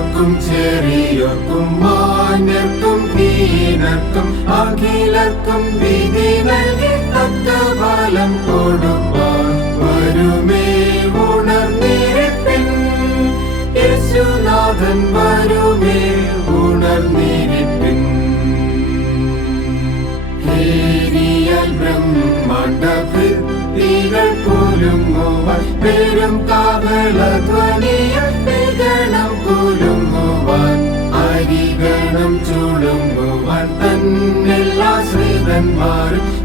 വലിയോർക്കും ചെറിയോർക്കും മാന്യർക്കും ഹീനർക്കും അഖിലർക്കും വിധി നൽകി തക്ക ഫലം കൊടുപ്പാൻ വരുമേ ഉണർന്നിരിപ്പിൻ. യേശുനാഥൻ വരുമേ ഉണർന്നിരിപ്പിൻ. ഹേരിയൽ ബ്രഹ്മാണ്ഡ ഭിത്തികൾ കുലുങ്ങുവാൻ പെരും കാഹളധ്വനിയാൽ ഗണം കുലുങ്ങുവാൻ അരിഗണം ചുളുങ്ങുവാൻ തന്നിലാശ്രിതന്മാരും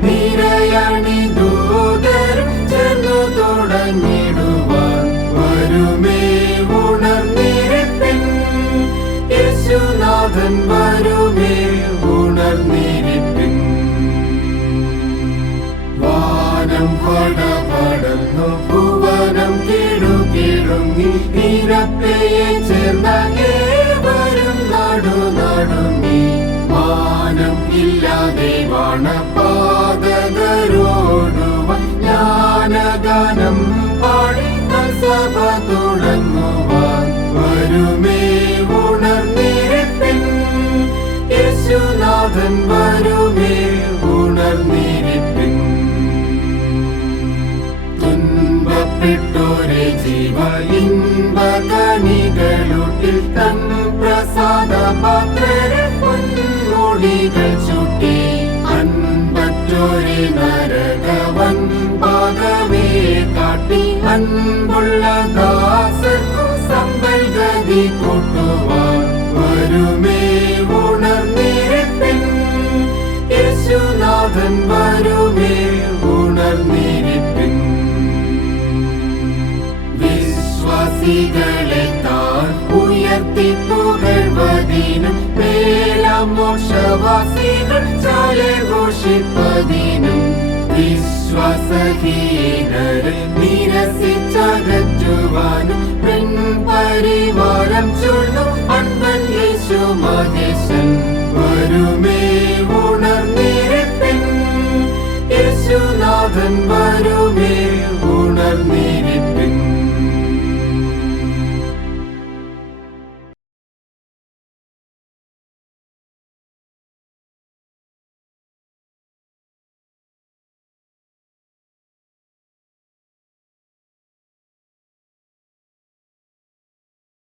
നിരയണി ദൂതരും ചേർന്നു തുടങ്ങിടുവാൻ വരുമേ ഉണർന്നിരിപ്പിൻ. യേശുനാഥൻ വരുമേ ഉണർന്നിരിപ്പിൻ. വാനം പടപടന്നു ഭുവനം കിടുകിടുങ്ങി നിരപ്പയെ ചേർന്ന ഏവരും നടുനടുങ്ങി മാനം ഇല്ലാതെ വാണപാതകരോടുവാൻ ജ്ഞാനഗാനം പാടി സഭ തുടങ്ങുവാൻ വരുമേ ഉണർന്നിരിപ്പിൻ. യേശുനാഥൻ വരുമേ ഉണർന്നിരിപ്പിൻ. തുன்பപ്പെട്ടോരെ ജീവ ഇൻപകനികളുട്ടിൽ തൻ പ്രസാദ പാത്രരെ പൊന്മുടികൾ ചുട്ടി അൻപറ്റോരെ നരകവൻ പാകവേ കാട്ടി അൻപുള്ള ദാസർക്കും സമ്പൽഗതി കൂട്ടുവാൻ വരുമേ ഉണർന്നിരിപ്പിൻ. യേശുനാഥൻ വരുമേ ഉണർന്നിരിപ്പിൻ. വിശ്വാസികളെ താൻ ഉയർത്തി പുകഴ്വതിനും മേലമോക്ഷവാസികൾ ചാലഘോഷിപ്പതിനും വിശ്വാസഹീനരെ നിരസിച്ചകറ്റുവാനും പെൺപരിവാരം ചൊല്ലു അൻപൻ യേശു മഹേശൻ വരുമേ ഉണർന്നിരിപ്പിൻ.